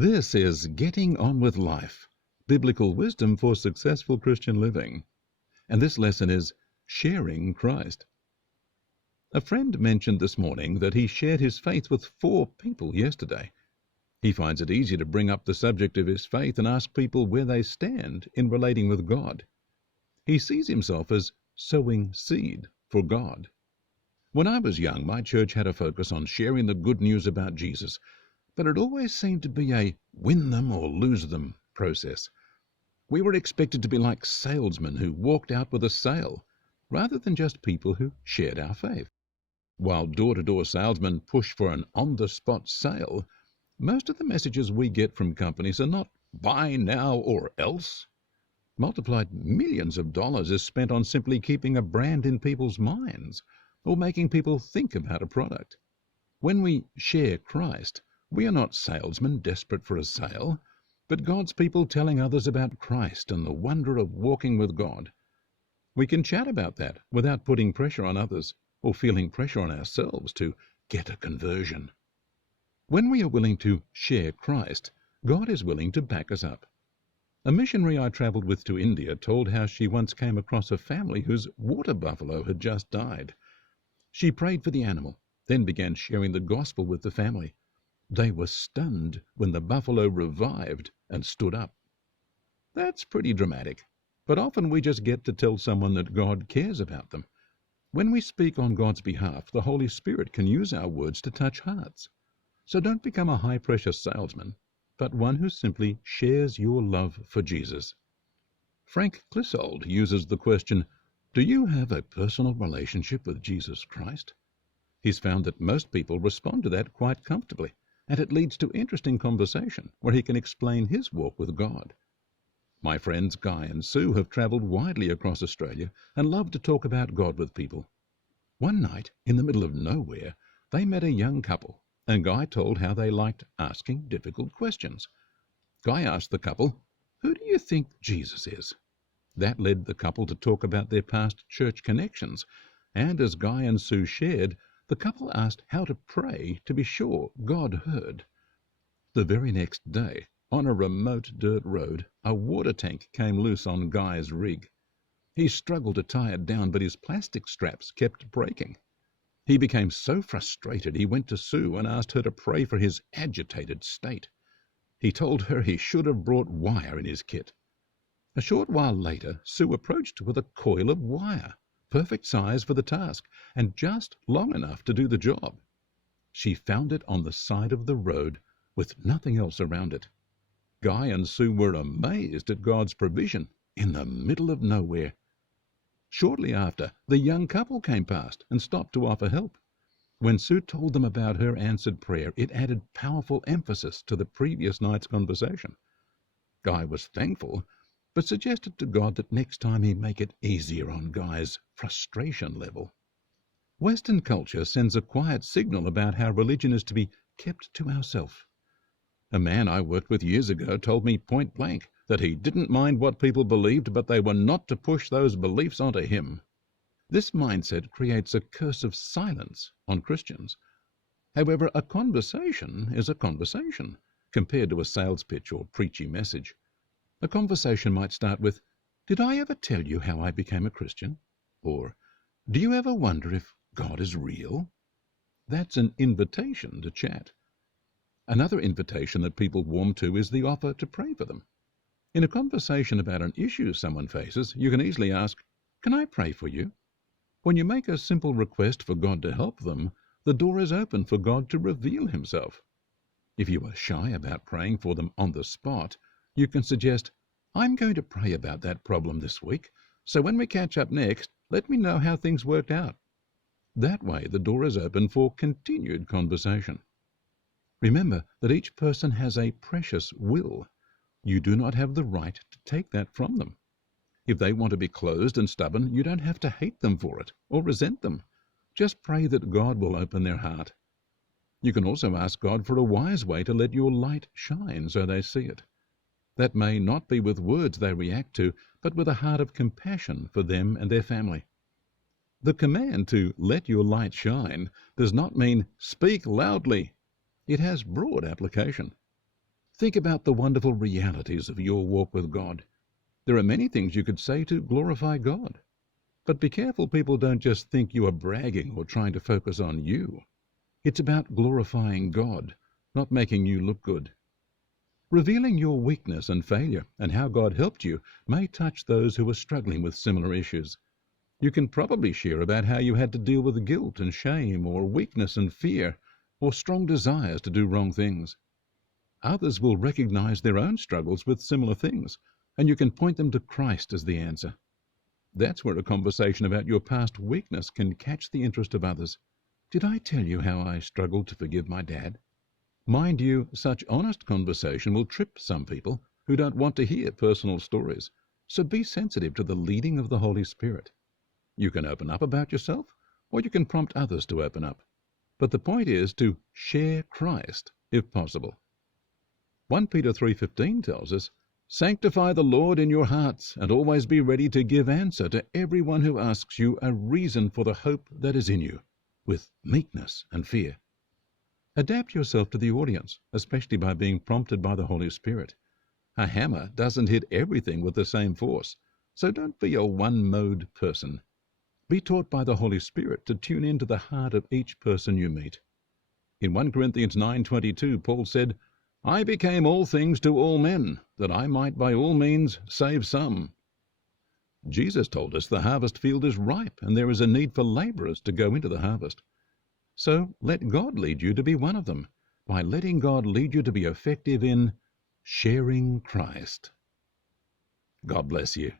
This is Getting On With Life, Biblical Wisdom for Successful Christian Living. And this lesson is Sharing Christ. A friend mentioned this morning that he shared his faith with 4 people yesterday. He finds it easy to bring up the subject of his faith and ask people where they stand in relating with God. He sees himself as sowing seed for God. When I was young, my church had a focus on sharing the good news about Jesus, but it always seemed to be a win them or lose them process. We were expected to be like salesmen who walked out with a sale, rather than just people who shared our faith. While door-to-door salesmen push for an on-the-spot sale, most of the messages we get from companies are not buy now or else. Multiplied millions of dollars is spent on simply keeping a brand in people's minds or making people think about a product. When we share Christ, we are not salesmen desperate for a sale, but God's people telling others about Christ and the wonder of walking with God. We can chat about that without putting pressure on others or feeling pressure on ourselves to get a conversion. When we are willing to share Christ, God is willing to back us up. A missionary I traveled with to India told how she once came across a family whose water buffalo had just died. She prayed for the animal, then began sharing the gospel with the family. They were stunned when the buffalo revived and stood up. That's pretty dramatic, but often we just get to tell someone that God cares about them. When we speak on God's behalf, the Holy Spirit can use our words to touch hearts. So don't become a high-pressure salesman, but one who simply shares your love for Jesus. Frank Clissold uses the question, do you have a personal relationship with Jesus Christ? He's found that most people respond to that quite comfortably, and it leads to interesting conversation where he can explain his walk with God. My friends Guy and Sue have travelled widely across Australia and love to talk about God with people. One night, in the middle of nowhere, they met a young couple, and Guy told how they liked asking difficult questions. Guy asked the couple, "Who do you think Jesus is?" That led the couple to talk about their past church connections, and as Guy and Sue shared, the couple asked how to pray to be sure God heard. The very next day, on a remote dirt road, a water tank came loose on Guy's rig. He struggled to tie it down, but his plastic straps kept breaking. He became so frustrated he went to Sue and asked her to pray for his agitated state. He told her he should have brought wire in his kit. A short while later, Sue approached with a coil of wire, perfect size for the task, and just long enough to do the job. She found it on the side of the road with nothing else around it. Guy and Sue were amazed at God's provision in the middle of nowhere. Shortly after, the young couple came past and stopped to offer help. When Sue told them about her answered prayer, it added powerful emphasis to the previous night's conversation. Guy was thankful, but suggested to God that next time he make it easier on Guy's frustration level. Western culture sends a quiet signal about how religion is to be kept to ourselves. A man I worked with years ago told me point blank that he didn't mind what people believed, but they were not to push those beliefs onto him. This mindset creates a curse of silence on Christians. However, a conversation is a conversation compared to a sales pitch or preachy message. A conversation might start with, "Did I ever tell you how I became a Christian?" Or, "Do you ever wonder if God is real?" That's an invitation to chat. Another invitation that people warm to is the offer to pray for them. In a conversation about an issue someone faces, you can easily ask, "Can I pray for you?" When you make a simple request for God to help them, the door is open for God to reveal himself. If you are shy about praying for them on the spot, you can suggest, "I'm going to pray about that problem this week, so when we catch up next, let me know how things worked out." That way the door is open for continued conversation. Remember that each person has a precious will. You do not have the right to take that from them. If they want to be closed and stubborn, you don't have to hate them for it or resent them. Just pray that God will open their heart. You can also ask God for a wise way to let your light shine so they see it. That may not be with words they react to, but with a heart of compassion for them and their family. The command to let your light shine does not mean speak loudly. It has broad application. Think about the wonderful realities of your walk with God. There are many things you could say to glorify God. But be careful people don't just think you are bragging or trying to focus on you. It's about glorifying God, not making you look good. Revealing your weakness and failure and how God helped you may touch those who are struggling with similar issues. You can probably share about how you had to deal with guilt and shame, or weakness and fear, or strong desires to do wrong things. Others will recognize their own struggles with similar things, and you can point them to Christ as the answer. That's where a conversation about your past weakness can catch the interest of others. Did I tell you how I struggled to forgive my dad? Mind you, such honest conversation will trip some people who don't want to hear personal stories, so be sensitive to the leading of the Holy Spirit. You can open up about yourself, or you can prompt others to open up. But the point is to share Christ, if possible. 1 Peter 3:15 tells us, "Sanctify the Lord in your hearts, and always be ready to give answer to everyone who asks you a reason for the hope that is in you, with meekness and fear." Adapt yourself to the audience, especially by being prompted by the Holy Spirit. A hammer doesn't hit everything with the same force, so don't be a one-mode person. Be taught by the Holy Spirit to tune into the heart of each person you meet. In 1 Corinthians 9:22, Paul said, "I became all things to all men, that I might by all means save some." Jesus told us the harvest field is ripe, and there is a need for laborers to go into the harvest. So let God lead you to be one of them, by letting God lead you to be effective in sharing Christ. God bless you.